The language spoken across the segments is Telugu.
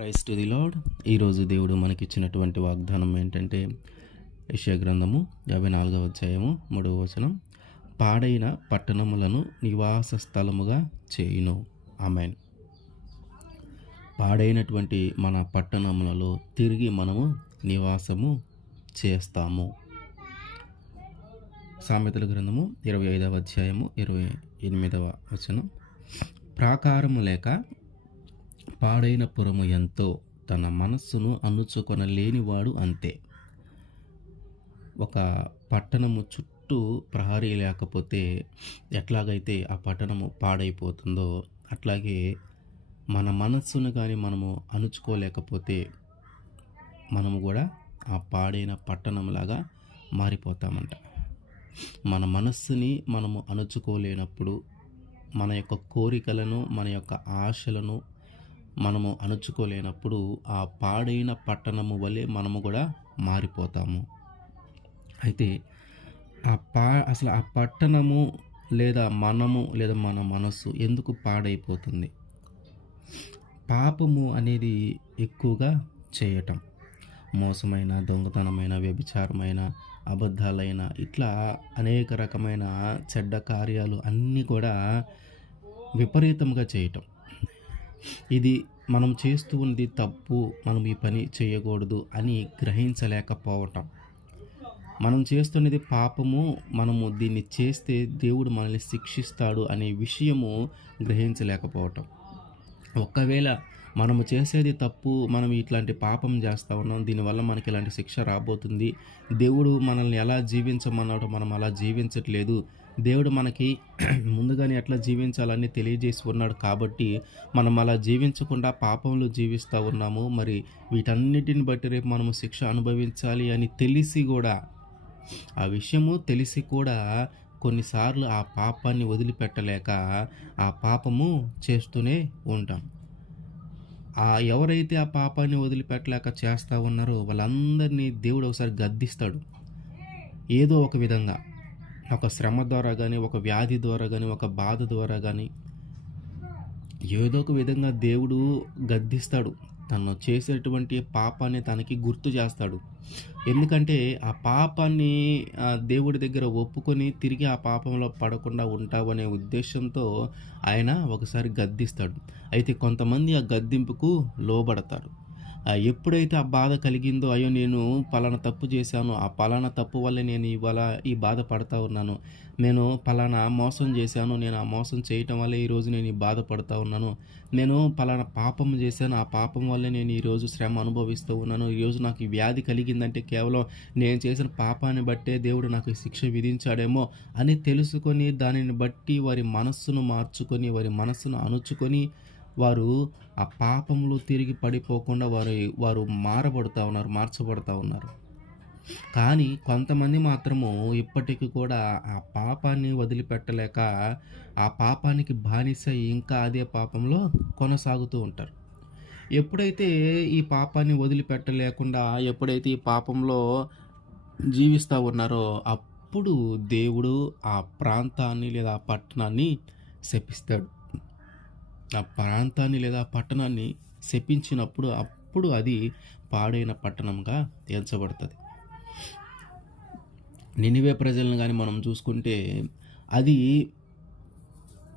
Praise to the lord. ఈరోజు దేవుడు మనకిచ్చినటువంటి వాగ్దానం ఏంటంటే, యెషయా గ్రంథము 54వ అధ్యాయము 3వ వచనం, పాడైన పట్టణములను నివాస స్థలముగా చేయును. ఆమేన్. పాడైనటువంటి మన పట్టణములలో తిరిగి మనము నివాసము చేస్తాము. సామెతల గ్రంథము 25వ అధ్యాయము 28వ వచనం, ప్రాకారము లేక పాడైన పురము ఎంతో, తన మనస్సును అణుచుకొనలేనివాడు అంతే. ఒక పట్టణము చుట్టూ ప్రహరీ లేకపోతే ఎట్లాగైతే ఆ పట్టణము పాడైపోతుందో, అట్లాగే మన మనస్సును కానీ మనము అణుచుకోలేకపోతే మనము కూడా ఆ పాడైన పట్టణంలాగా మారిపోతామంట. మన మనస్సుని మనము అణుచుకోలేనప్పుడు, మన యొక్క కోరికలను, మన యొక్క ఆశలను మనము అణుచుకోలేనప్పుడు ఆ పాడైన పట్టణము వలె మనము కూడా మారిపోతాము. అయితే అసలు ఆ పట్టణము లేదా మనము లేదా మన మనస్సు ఎందుకు పాడైపోతుంది? పాపము అనేది ఎక్కువగా చేయటం, మోసమైన, దొంగతనమైన, వ్యభిచారమైన, అబద్ధాలైన, ఇట్లా అనేక రకమైన చెడ్డ కార్యాలు అన్నీ కూడా విపరీతంగా చేయటం. ఇది మనం చేస్తూ ఉంది తప్పు, మనం ఈ పని చేయకూడదు అని గ్రహించలేకపోవటం. మనం చేస్తున్నది పాపము, మనము దీన్ని చేస్తే దేవుడు మనల్ని శిక్షిస్తాడు అనే విషయము గ్రహించలేకపోవటం. ఒకవేళ మనము చేసేది తప్పు, మనం ఇట్లాంటి పాపం చేస్తూ ఉన్నాం, దీనివల్ల మనకి ఇలాంటి శిక్ష రాబోతుంది, దేవుడు మనల్ని ఎలా జీవించమన్నాడో మనం అలా జీవించట్లేదు, దేవుడు మనకి ముందుగానే ఎట్లా జీవించాలని తెలియజేసి ఉన్నాడు కాబట్టి మనం అలా జీవించకుండా పాపంలో జీవిస్తూ ఉన్నాము, మరి వీటన్నిటిని బట్టి రేపు మనము శిక్ష అనుభవించాలి అని తెలిసి కూడా, ఆ విషయము తెలిసి కూడా కొన్నిసార్లు ఆ పాపాన్ని వదిలిపెట్టలేక ఆ పాపము చేస్తూనే ఉంటాం. ఎవరైతే ఆ పాపాన్ని వదిలిపెట్టలేక చేస్తూ ఉన్నారో వాళ్ళందరినీ దేవుడు ఒకసారి గద్దిస్తాడు. ఏదో ఒక విధంగా, ఒక శ్రమ ద్వారా కానీ, ఒక వ్యాధి ద్వారా కానీ, ఒక బాధ ద్వారా కానీ, ఏదో ఒక విధంగా దేవుడు గద్దిస్తాడు. తను చేసేటువంటి పాపాన్ని తనకి గుర్తు చేస్తాడు. ఎందుకంటే ఆ పాపాన్ని దేవుడి దగ్గర ఒప్పుకొని తిరిగి ఆ పాపంలో పడకుండా ఉంటావనే ఉద్దేశంతో ఆయన ఒకసారి గద్దిస్తాడు. అయితే కొంతమంది ఆ గద్దింపుకు లోబడతారు. ఎప్పుడైతే ఆ బాధ కలిగిందో, అయ్యో నేను పలానా తప్పు చేశాను, ఆ పలానా తప్పు వల్లే నేను ఇవాళ ఈ బాధ పడతా ఉన్నాను, నేను పలానా మోసం చేశాను, నేను ఆ మోసం చేయటం వల్లే ఈరోజు నేను ఈ బాధపడుతూ ఉన్నాను, నేను పలానా పాపం చేశాను, ఆ పాపం వల్లే నేను ఈరోజు శ్రమ అనుభవిస్తూ ఉన్నాను, ఈరోజు నాకు ఈ వ్యాధి కలిగిందంటే కేవలం నేను చేసిన పాపాన్ని బట్టే దేవుడు నాకు శిక్ష విధించాడేమో అని తెలుసుకొని, దానిని బట్టి వారి మనస్సును మార్చుకొని, వారి మనస్సును అణుచుకొని వారు ఆ పాపంలో తిరిగి పడిపోకుండా వారు మార్చబడుతూ ఉన్నారు. కానీ కొంతమంది మాత్రము ఇప్పటికీ కూడా ఆ పాపాన్ని వదిలిపెట్టలేక ఆ పాపానికి బానిస ఇంకా అదే పాపంలో కొనసాగుతూ ఉంటారు. ఎప్పుడైతే ఈ పాపాన్ని వదిలిపెట్టలేకుండా, ఎప్పుడైతే ఈ పాపంలో జీవిస్తూ ఉన్నారో అప్పుడు దేవుడు ఆ ప్రాంతాన్ని లేదా ఆ పట్టణాన్ని శపిస్తాడు. ఆ ప్రాంతాన్ని లేదా పట్టణాన్ని శపించినప్పుడు అప్పుడు అది పాడైన పట్టణంగా ఎంచబడుతుంది. నినివే ప్రజలను కానీ మనం చూసుకుంటే అది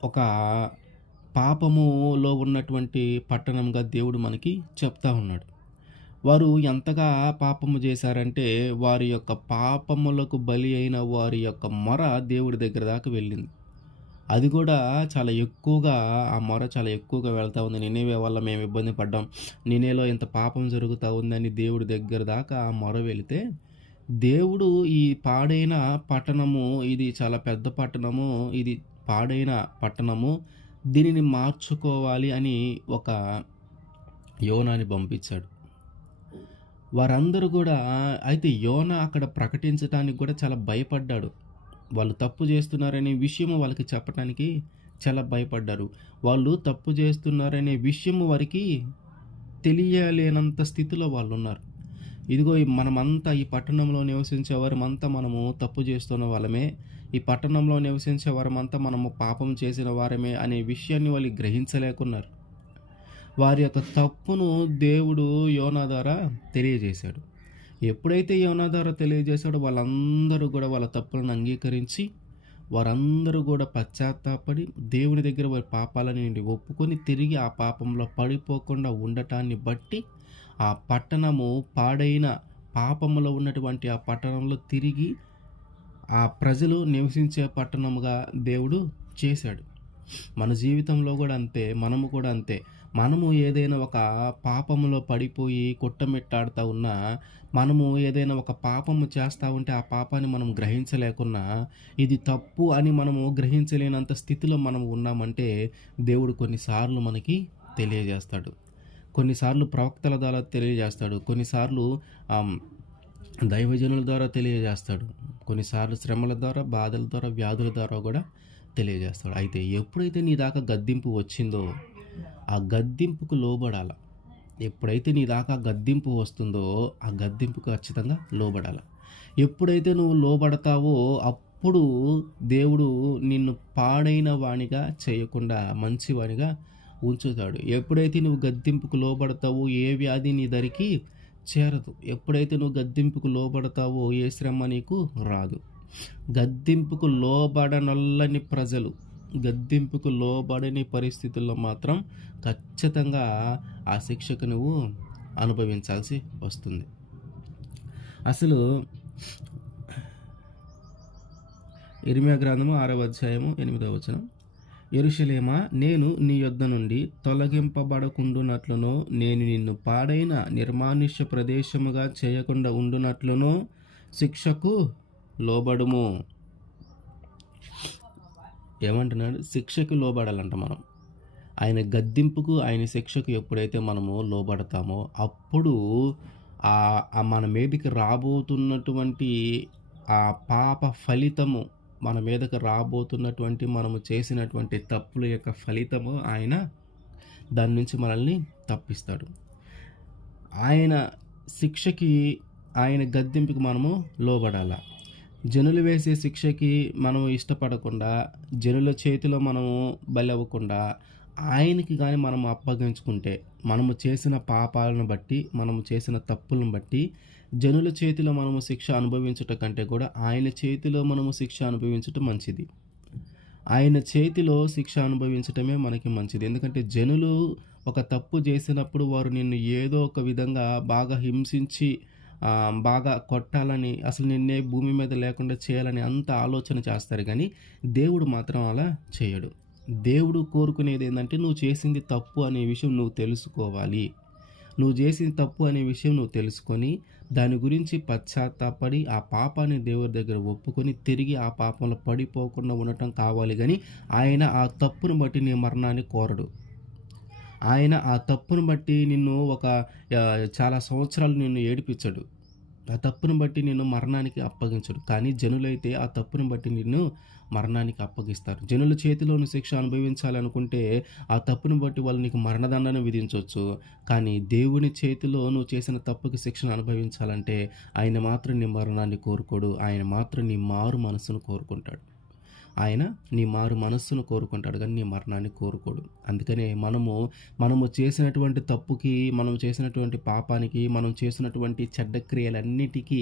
ఒక పాపములో ఉన్నటువంటి పట్టణంగా దేవుడు మనకి చెప్తా ఉన్నాడు. వారు ఎంతగా పాపము చేశారంటే వారి యొక్క పాపములకు బలి అయిన వారి యొక్క మొర దేవుడి దగ్గర దాకా వెళ్ళింది. అది కూడా చాలా ఎక్కువగా, ఆ మొర చాలా ఎక్కువగా వెళ్తూ ఉంది. నినివే వల్ల మేము ఇబ్బంది పడ్డాం, నినేలో ఇంత పాపం జరుగుతూ ఉందని దేవుడి దగ్గర దాకా ఆ మొర వెళితే, దేవుడు ఈ పాడైన పట్టణము, ఇది చాలా పెద్ద పట్టణము, ఇది పాడైన పట్టణము, దీనిని మార్చుకోవాలి అని ఒక యోనాని పంపించాడు. వారందరూ కూడా, అయితే యోనా అక్కడ ప్రకటించడానికి కూడా చాలా భయపడ్డాడు. వాళ్ళు తప్పు చేస్తున్నారనే విషయము వాళ్ళకి చెప్పడానికి చాలా భయపడ్డారు. వాళ్ళు తప్పు చేస్తున్నారనే విషయము వారికి తెలియలేనంత స్థితిలో వాళ్ళు ఉన్నారు. ఇదిగో మనమంతా ఈ పట్టణంలో నివసించే వారమంతా మనము తప్పు చేస్తున్న వాళ్ళమే, ఈ పట్టణంలో నివసించే వారమంతా మనము పాపం చేసిన వారమే అనే విషయాన్ని వాళ్ళు గ్రహించలేకున్నారు. వారి యొక్క తప్పును దేవుడు యోనా ద్వారా తెలియజేశాడు. ఎప్పుడైతే యోనా ద్వారా తెలియజేశాడో వాళ్ళందరూ కూడా వాళ్ళ తప్పులను అంగీకరించి వారందరూ కూడా పశ్చాత్తాపడి దేవుని దగ్గర వారి పాపాలని ఒప్పుకొని తిరిగి ఆ పాపంలో పడిపోకుండా ఉండటాన్ని బట్టి ఆ పట్టణము పాడైన పాపములో ఉన్నటువంటి ఆ పట్టణంలో తిరిగి ఆ ప్రజలు నివసించే పట్టణముగా దేవుడు చేశాడు. మన జీవితంలో కూడా అంతే, మనము కూడా అంతే. మనము ఏదైనా ఒక పాపములో పడిపోయి కొట్టమిట్టాడుతూ ఉన్నా, మనము ఏదైనా ఒక పాపము చేస్తూ ఉంటే ఆ పాపాన్ని మనం గ్రహించలేకున్నా, ఇది తప్పు అని మనము గ్రహించలేనంత స్థితిలో మనము ఉన్నామంటే దేవుడు కొన్నిసార్లు మనకి తెలియజేస్తాడు. కొన్నిసార్లు ప్రవక్తల ద్వారా తెలియజేస్తాడు. కొన్నిసార్లు దైవజనుల ద్వారా తెలియజేస్తాడు. కొన్నిసార్లు శ్రమల ద్వారా, బాధల ద్వారా, వ్యాధుల ద్వారా కూడా తెలియజేస్తాడు. అయితే ఎప్పుడైతే నీ దాకా గద్దింపు వచ్చిందో ఆ గద్దింపుకు లోబడాల. ఎప్పుడైతే నీ దాకా గద్దింపు వస్తుందో ఆ గద్దింపుకు ఖచ్చితంగా లోబడాల. ఎప్పుడైతే నువ్వు లోబడతావో అప్పుడు దేవుడు నిన్ను పాడైన వానిగా చేయకుండా మంచివానిగా ఉంచుతాడు. ఎప్పుడైతే నువ్వు గద్దింపుకు లోబడతావో ఏ వ్యాధి నీ దరికి చేరదు. ఎప్పుడైతే నువ్వు గద్దింపుకు లోబడతావో ఏ శ్రమ నీకు రాదు. గద్దింపుకు లోబడనొల్లని ప్రజలు, గద్దింపుకు లోబడని పరిస్థితుల్లో మాత్రం ఖచ్చితంగా ఆ శిక్షకు నువ్వు అనుభవించాల్సి వస్తుంది. అసలు ఇర్మీయా గ్రంథము 6వ అధ్యాయము 8వ వచనం, యెరూషలేమా, నేను నీ యొద్ద నుండి తొలగింపబడకుండునట్లునో, నేను నిన్ను పాడైన నిర్మానుష్య ప్రదేశముగా చేయకుండా ఉండునట్లునో శిక్షకు లోబడుము. ఏమంటున్నాడు? శిక్షకు లోబడాలంట మనం. ఆయన గద్దింపుకు, ఆయన శిక్షకు ఎప్పుడైతే మనము లోబడతామో అప్పుడు మన మీదకి రాబోతున్నటువంటి ఆ పాప ఫలితము, మన మీదకి రాబోతున్నటువంటి మనము చేసినటువంటి తప్పుల యొక్క ఫలితము ఆయన దాని నుంచి మనల్ని తప్పిస్తాడు. ఆయన శిక్షకి, ఆయన గద్దింపుకి మనము లోబడాల. జనులు వేసే శిక్షకి మనం ఇష్టపడకుండా, జనుల చేతిలో మనము బలవ్వకుండా ఆయనకి కానీ మనం అప్పగించుకుంటే, మనము చేసిన పాపాలను బట్టి, మనము చేసిన తప్పులను బట్టి జనుల చేతిలో మనము శిక్ష అనుభవించుట కంటే కూడా ఆయన చేతిలో మనము శిక్ష అనుభవించటం మంచిది. ఆయన చేతిలో శిక్ష అనుభవించటమే మనకి మంచిది. ఎందుకంటే జనులు ఒక తప్పు చేసినప్పుడు వారు నిన్ను ఏదో ఒక విధంగా బాగా హింసించి బాగా కొట్టాలని, అసలు నిన్నే భూమి మీద లేకుండా చేయాలని అంత ఆలోచన చేస్తారు. కానీ దేవుడు మాత్రం అలా చేయడు. దేవుడు కోరుకునేది ఏంటంటే నువ్వు చేసింది తప్పు అనే విషయం నువ్వు తెలుసుకోవాలి. నువ్వు చేసింది తప్పు అనే విషయం నువ్వు తెలుసుకొని దాని గురించి పశ్చాత్తాపడి ఆ పాపాన్ని దేవుడి దగ్గర ఒప్పుకొని తిరిగి ఆ పాపంలో పడిపోకుండా ఉండటం కావాలి. కానీ ఆయన ఆ తప్పును బట్టి నీ మరణాన్ని కోరడు. ఆయన ఆ తప్పును బట్టి నిన్ను చాలా సంవత్సరాలు నిన్ను ఏడిపించడు. ఆ తప్పును బట్టి నిన్ను మరణానికి అప్పగించడు. కానీ జనులైతే ఆ తప్పును బట్టి నిన్ను మరణానికి అప్పగిస్తారు. జనుల చేతిలోని శిక్ష అనుభవించాలనుకుంటే ఆ తప్పును బట్టి వాళ్ళు నీకు మరణదండన విధించవచ్చు. కానీ దేవుని చేతిలో నువ్వు చేసిన తప్పుకి శిక్షను అనుభవించాలంటే ఆయన మాత్రం నీ మరణాన్ని కోరుకోడు. ఆయన మాత్రం నీ మారు మనస్సును కోరుకుంటాడు. ఆయన నీ మారు మనస్సును కోరుకుంటాడు కానీ నీ మరణాన్ని కోరుకోడు. అందుకనే మనము చేసినటువంటి తప్పుకి, మనం చేసినటువంటి పాపానికి, మనం చేసినటువంటి చెడ్డ క్రియలన్నిటికీ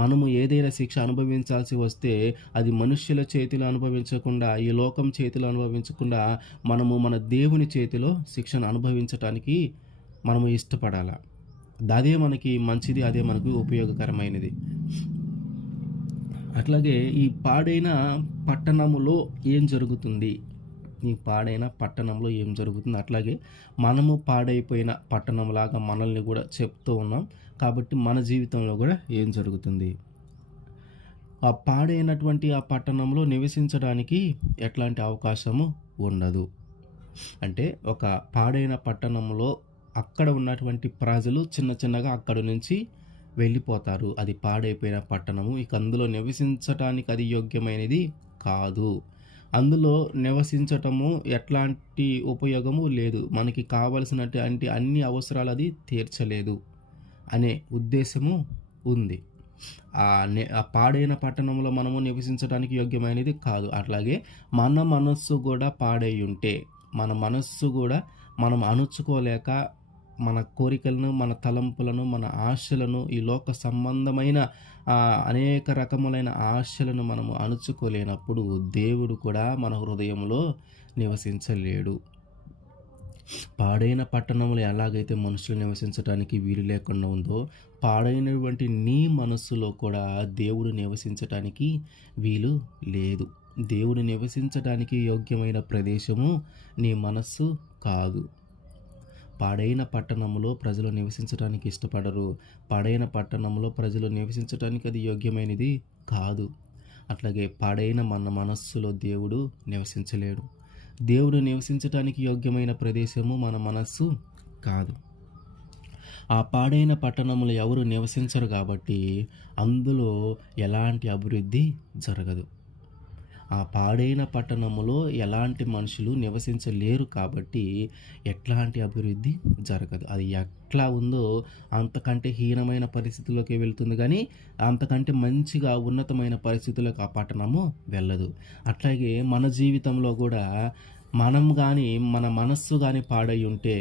మనము ఏదైనా శిక్ష అనుభవించాల్సి వస్తే అది మనుష్యుల చేతిలో అనుభవించకుండా, ఈ లోకం చేతిలో అనుభవించకుండా మనము మన దేవుని చేతిలో శిక్షను అనుభవించటానికి మనము ఇష్టపడాలి. అదే మనకి మంచిది, అదే మనకు ఉపయోగకరమైనది. అట్లాగే ఈ పాడైన పట్టణములో ఏం జరుగుతుంది? ఈ పాడైన పట్టణంలో ఏం జరుగుతుంది? అట్లాగే మనము పాడైపోయిన పట్టణంలాగా మనల్ని కూడా చెప్తూ ఉన్నాం. కాబట్టి మన జీవితంలో కూడా ఏం జరుగుతుంది? ఆ పాడైనటువంటి ఆ పట్టణంలో నివసించడానికి ఎట్లాంటి అవకాశము ఉండదు. అంటే ఒక పాడైన పట్టణంలో అక్కడ ఉన్నటువంటి ప్రజలు చిన్న చిన్నగా అక్కడి నుంచి వెళ్ళిపోతారు. అది పాడైపోయిన పట్టణము. ఇక అందులో నివసించటానికి అది యోగ్యమైనది కాదు. అందులో నివసించటము ఎట్లాంటి ఉపయోగము లేదు. మనకి కావలసినటువంటి అన్ని అవసరాలు అది తీర్చలేదు అనే ఉద్దేశము ఉంది. ఆ పాడైన పట్టణంలో మనము నివసించడానికి యోగ్యమైనది కాదు. అట్లాగే మన మనస్సు కూడా పాడై ఉంటే, మన మనస్సు కూడా మనం అణుచుకోలేక మన కోరికలను, మన తలంపులను, మన ఆశలను, ఈ లోక సంబంధమైన అనేక రకములైన ఆశలను మనము అణుచుకోలేనప్పుడు దేవుడు కూడా మన హృదయంలో నివసించలేడు. పాడైన పట్టణంలో ఎలాగైతే మనుషులు నివసించటానికి వీలు లేకుండా ఉందో, పాడైనటువంటి నీ మనస్సులో కూడా దేవుడు నివసించటానికి వీలు లేదు. దేవుడు నివసించటానికి యోగ్యమైన ప్రదేశము నీ మనస్సు కాదు. పాడైన పట్టణంలో ప్రజలు నివసించడానికి ఇష్టపడరు. పాడైన పట్టణంలో ప్రజలు నివసించటానికి అది యోగ్యమైనది కాదు. అట్లాగే పాడైన మన మనస్సులో దేవుడు నివసించలేడు. దేవుడు నివసించటానికి యోగ్యమైన ప్రదేశము మన మనస్సు కాదు. ఆ పాడైన పట్టణంలో ఎవరు నివసించరు కాబట్టి అందులో ఎలాంటి అభివృద్ధి జరగదు. ఆ పాడైన పట్టణములో ఎలాంటి మనుషులు నివసించలేరు కాబట్టి ఎట్లాంటి అభివృద్ధి జరగదు. అది ఎట్లా ఉందో అంతకంటే హీనమైన పరిస్థితుల్లోకి వెళ్తుంది కానీ అంతకంటే మంచిగా ఉన్నతమైన పరిస్థితులకు ఆ పట్టణము వెళ్ళదు. అట్లాగే మన జీవితంలో కూడా మనం కానీ మన మనస్సు కానీ పాడై ఉంటే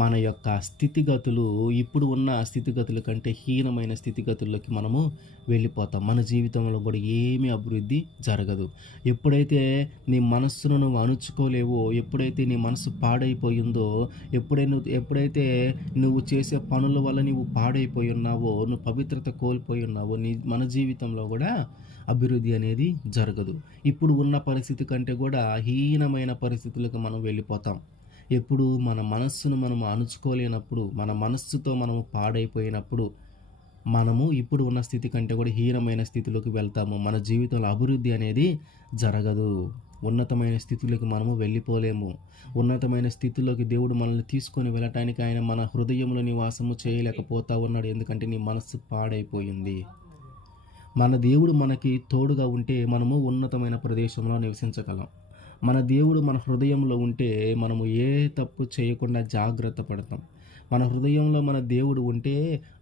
మన యొక్క స్థితిగతులు ఇప్పుడు ఉన్న స్థితిగతుల కంటే హీనమైన స్థితిగతుల్లోకి మనము వెళ్ళిపోతాం. మన జీవితంలో కూడా ఏమీ అభివృద్ధి జరగదు. ఎప్పుడైతే నీ మనస్సును నువ్వు అణుచుకోలేవో, ఎప్పుడైతే నీ మనసు పాడైపోయిందో, ఎప్పుడైతే నువ్వు చేసే పనుల వల్ల నువ్వు పాడైపోయి ఉన్నావో, నువ్వు పవిత్రత కోల్పోయి ఉన్నావో, మన జీవితంలో కూడా అభివృద్ధి అనేది జరగదు. ఇప్పుడు ఉన్న పరిస్థితి కంటే కూడా హీనమైన పరిస్థితులకు మనం వెళ్ళిపోతాం. ఎప్పుడు మన మనస్సును మనము అణుచుకోలేనప్పుడు, మన మనస్సుతో మనము పాడైపోయినప్పుడు మనము ఇప్పుడు ఉన్న స్థితి కంటే కూడా హీనమైన స్థితిలోకి వెళ్తాము. మన జీవితంలో అభివృద్ధి అనేది జరగదు. ఉన్నతమైన స్థితిలోకి మనము వెళ్ళిపోలేము. ఉన్నతమైన స్థితిలోకి దేవుడు మనల్ని తీసుకొని వెళ్ళటానికి ఆయన మన హృదయంలో నివాసము చేయలేకపోతా ఉన్నాడు. ఎందుకంటే నీ మనస్సు పాడైపోయింది. మన దేవుడు మనకి తోడుగా ఉంటే మనము ఉన్నతమైన ప్రదేశంలో నివసించగలం. మన దేవుడు మన హృదయంలో ఉంటే మనము ఏ తప్పు చేయకుండా జాగ్రత్త పడతాం. మన హృదయంలో మన దేవుడు ఉంటే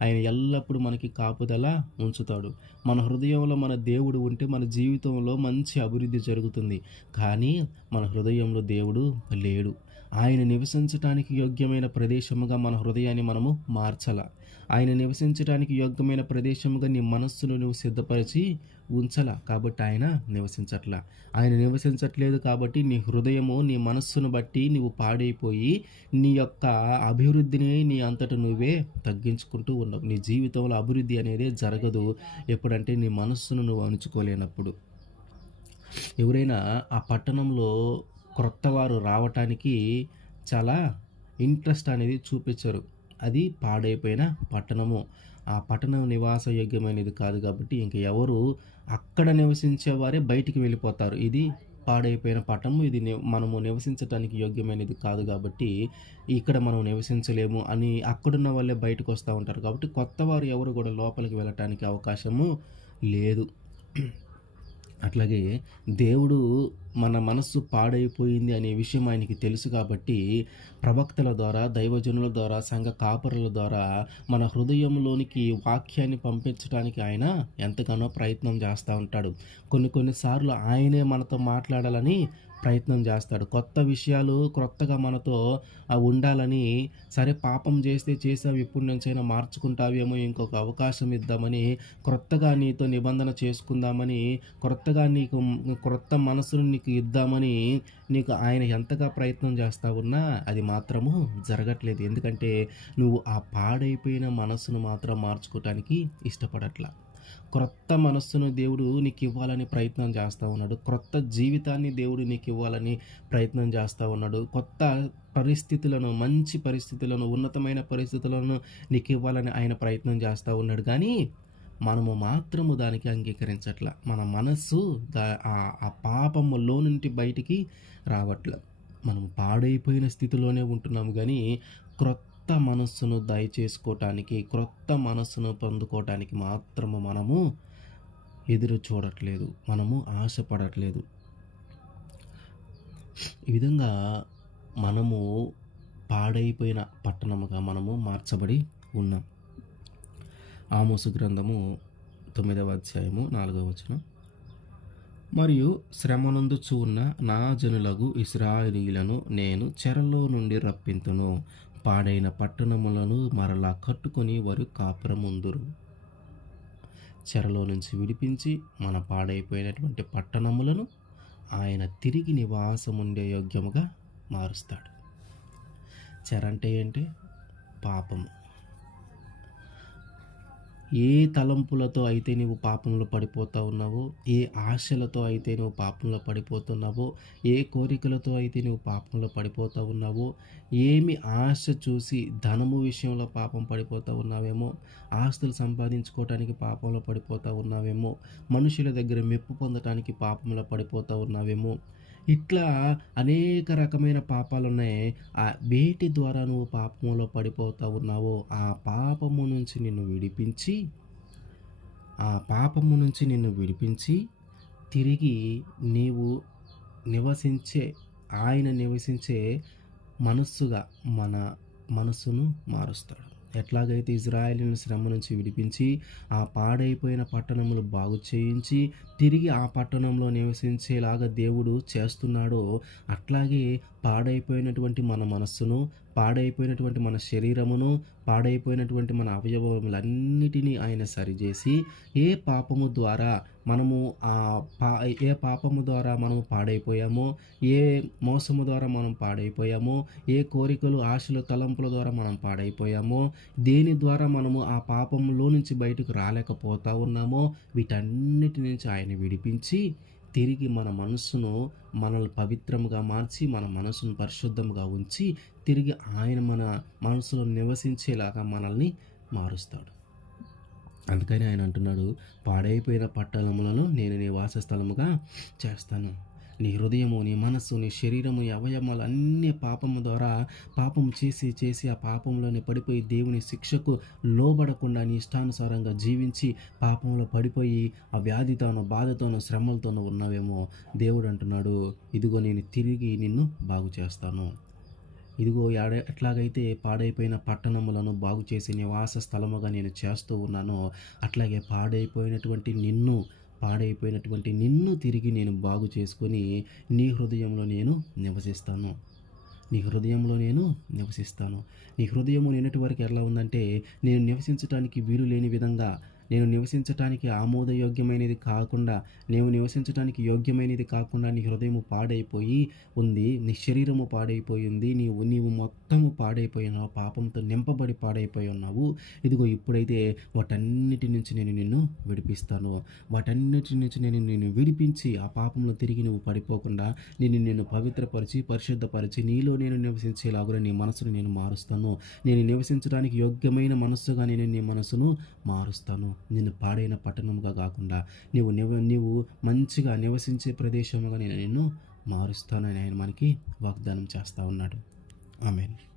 ఆయన ఎల్లప్పుడూ మనకి కాపుదల ఉంచుతాడు. మన హృదయంలో మన దేవుడు ఉంటే మన జీవితంలో మంచి అభివృద్ధి జరుగుతుంది. కానీ మన హృదయంలో దేవుడు లేడు. ఆయన నివసించటానికి యోగ్యమైన ప్రదేశముగా మన హృదయాన్ని మనము మార్చాల. ఆయన నివసించడానికి యోగ్యమైన ప్రదేశముగా నీ మనస్సును నువ్వు సిద్ధపరిచి ఉంచాల. కాబట్టి ఆయన నివసించట్లా. ఆయన నివసించట్లేదు కాబట్టి నీ హృదయము, నీ మనస్సును బట్టి నువ్వు పాడైపోయి నీ యొక్క అభివృద్ధిని నీ అంతట నువ్వే తగ్గించుకుంటూ ఉన్నావు. నీ జీవితంలో అభివృద్ధి అనేది జరగదు ఎప్పుడంటే నీ మనస్సును నువ్వు అణుచుకోలేనప్పుడు. ఎవరైనా ఆ పట్టణంలో క్రొత్త వారు రావటానికి చాలా ఇంట్రెస్ట్ అనేది చూపించరు. అది పాడైపోయిన పట్టణము. ఆ పట్టణం నివాస యోగ్యమైనది కాదు కాబట్టి ఇంక ఎవరు అక్కడ నివసించే వారే బయటికి వెళ్ళిపోతారు. ఇది పాడైపోయిన పట్టణము, ఇది మనము నివసించటానికి యోగ్యమైనది కాదు కాబట్టి ఇక్కడ మనం నివసించలేము అని అక్కడున్న వాళ్ళే బయటకు వస్తూ ఉంటారు. కాబట్టి కొత్త వారు ఎవరు కూడా లోపలికి వెళ్ళటానికి అవకాశము లేదు. అట్లాగే దేవుడు మన మనస్సు పాడైపోయింది అనే విషయం ఆయనకి తెలుసు కాబట్టి ప్రవక్తల ద్వారా, దైవజనుల ద్వారా, సంఘ కాపరుల ద్వారా మన హృదయంలోనికి వాక్యాన్ని పంపించడానికి ఆయన ఎంతగానో ప్రయత్నం చేస్తూ ఉంటాడు. కొన్నిసార్లు ఆయనే మనతో మాట్లాడాలని ప్రయత్నం చేస్తాడు. కొత్త విషయాలు క్రొత్తగా మనతో ఉండాలని, సరే పాపం చేస్తే చేసావు, ఇప్పటి నుంచైనా మార్చుకుంటావేమో, ఇంకొక అవకాశం ఇద్దామని, క్రొత్తగా నీతో నిబంధన చేసుకుందామని, క్రొత్తగా నీకు క్రొత్త మనసును నీకు ఇద్దామని నీకు ఆయన ఎంతగా ప్రయత్నం చేస్తా ఉన్నా అది మాత్రము జరగట్లేదు. ఎందుకంటే నువ్వు ఆ పాడైపోయిన మనసును మాత్రం మార్చుకోవటానికి ఇష్టపడట్లా. క్రొత్త మనస్సును దేవుడు నీకు ఇవ్వాలని ప్రయత్నం చేస్తూ ఉన్నాడు. క్రొత్త జీవితాన్ని దేవుడు నీకు ఇవ్వాలని ప్రయత్నం చేస్తూ ఉన్నాడు. కొత్త పరిస్థితులను, మంచి పరిస్థితులను, ఉన్నతమైన పరిస్థితులను నీకు ఇవ్వాలని ఆయన ప్రయత్నం చేస్తూ ఉన్నాడు. కానీ మనము మాత్రము దానికి అంగీకరించట్ల. మన మనస్సు ఆ పాపములో నుండి బయటికి రావట్ల. మనము పాడైపోయిన స్థితిలోనే ఉంటున్నాము. కానీ క్రొత్త మనస్సును దయచేసుకోవటానికి, క్రొత్త మనస్సును పొందుకోవటానికి మాత్రము మనము ఎదురు చూడట్లేదు, మనము ఆశపడట్లేదు. ఈ విధంగా మనము పాడైపోయిన పట్టణముగా మనము మార్చబడి ఉన్నాం. ఆమోసు గ్రంథము 9వ అధ్యాయము 4వ వచనం. మరియు శ్రమనందుచు ఉన్న నా జనులగు ఇశ్రాయేలీయులను నేను చెరలో నుండి రప్పింతును. పాడైన పట్టణములను మరలా కట్టుకొని వారు కాపురముందురు. చెరలో నుంచి విడిపించి మన పాడైపోయినటువంటి పట్టణములను ఆయన తిరిగి నివాసముండే యోగ్యముగా మారుస్తాడు. చెర అంటే ఏంటి? పాపము. ఏ తలంపులతో అయితే నీవు పాపంలో పడిపోతా ఉన్నావో, ఏ ఆశలతో అయితే నువ్వు పాపంలో పడిపోతున్నావో, ఏ కోరికలతో అయితే నువ్వు పాపంలో పడిపోతూ ఉన్నావో, ఏమి ఆశ చూసి ధనము విషయంలో పాపం పడిపోతూ ఉన్నావేమో, ఆస్తులు సంపాదించుకోవటానికి పాపంలో పడిపోతూ ఉన్నావేమో, మనుషుల దగ్గర మెప్పు పొందటానికి పాపంలో పడిపోతూ ఉన్నావేమో, ఇట్లా అనేక రకమైన పాపాలున్నాయి. వేటి ద్వారా నువ్వు పాపంలో పడిపోతూ ఉన్నావో ఆ పాపము నుంచి నిన్ను విడిపించి తిరిగి నీవు నివసించే ఆయన నివసించే మనస్సుగా మన మనస్సును మారుస్తాడు. ఎట్లాగైతే ఇజ్రాయేలీయులను శ్రమ నుంచి విడిపించి ఆ పాడైపోయిన పట్టణములు బాగు చేయించి తిరిగి ఆ పట్టణంలో నివసించేలాగా దేవుడు చేస్తున్నాడో, అట్లాగే పాడైపోయినటువంటి మన మనస్సును, పాడైపోయినటువంటి మన శరీరమును, పాడైపోయినటువంటి మన అవయవములన్నిటినీ ఆయన సరిచేసి ఏ పాపము ద్వారా మనము ఏ పాపము ద్వారా మనము పాడైపోయామో, ఏ మోసము ద్వారా మనం పాడైపోయామో, ఏ కోరికలు ఆశలు తలంపుల ద్వారా మనం పాడైపోయామో, దేని ద్వారా మనము ఆ పాపంలో నుంచి బయటకు రాలేకపోతా ఉన్నామో, వీటన్నిటి నుంచి ఆయన విడిపించి తిరిగి మన మనస్సును మనల్ని పవిత్రముగా మార్చి మన మనసును పరిశుద్ధముగా ఉంచి తిరిగి ఆయన మన మనసులో నివసించేలాగా మనల్ని మారుస్తాడు. అందుకని ఆయన అంటున్నాడు, పాడైపోయిన పట్టణములను నేను నీ వాసస్థలముగా చేస్తాను. నీ హృదయము, నీ మనస్సు, నీ శరీరము, నీ అవయవాలు అన్నీ పాపము ద్వారా పాపం చేసి ఆ పాపంలోనే పడిపోయి దేవుని శిక్షకు లోబడకుండా నీ ఇష్టానుసారంగా జీవించి పాపంలో పడిపోయి ఆ వ్యాధితోనో, బాధతోనో, శ్రమలతోనో ఉన్నావేమో, దేవుడు అంటున్నాడు, ఇదిగో నేను తిరిగి నిన్ను బాగు చేస్తాను. ఇదిగో ఎట్లాగైతే పాడైపోయిన పట్టణములను బాగు చేసి నివాస స్థలముగా నేను చేస్తూ ఉన్నానో, అట్లాగే పాడైపోయినటువంటి నిన్ను తిరిగి నేను బాగు చేసుకొని నీ హృదయంలో నేను నివసిస్తాను. నీ హృదయము నిన్నటి వరకు ఎలా ఉందంటే, నేను నివసించటానికి వీలు లేని విధంగా, నేను నివసించటానికి ఆమోదయోగ్యమైనది కాకుండా, నేను నివసించటానికి యోగ్యమైనది కాకుండా నీ హృదయము పాడైపోయి ఉంది. నీ శరీరము పాడైపోయి ఉంది. నీవు మొత్తము పాడైపోయి ఉన్నావు. పాపంతో నింపబడి పాడైపోయి ఉన్నావు. ఇదిగో ఇప్పుడైతే వాటన్నిటి నుంచి నేను నిన్ను విడిపిస్తాను. వాటన్నిటి నుంచి నేను నిన్ను విడిపించి ఆ పాపంలో తిరిగి నువ్వు పడిపోకుండా నిన్ను పవిత్రపరిచి, పరిశుద్ధపరిచి నీలో నేను నివసించేలాగా నీ మనసును నేను మారుస్తాను. నేను నివసించడానికి యోగ్యమైన మనస్సుగా నేను నీ మనసును మారుస్తాను. నిన్ను పాడైన పట్టణముగా కాకుండా నీవు మంచిగా నివసించే ప్రదేశముగా నేను నిన్ను మారుస్తానని ఆయన మనకి వాగ్దానం చేస్తూ ఉన్నాడు. ఆమేన్.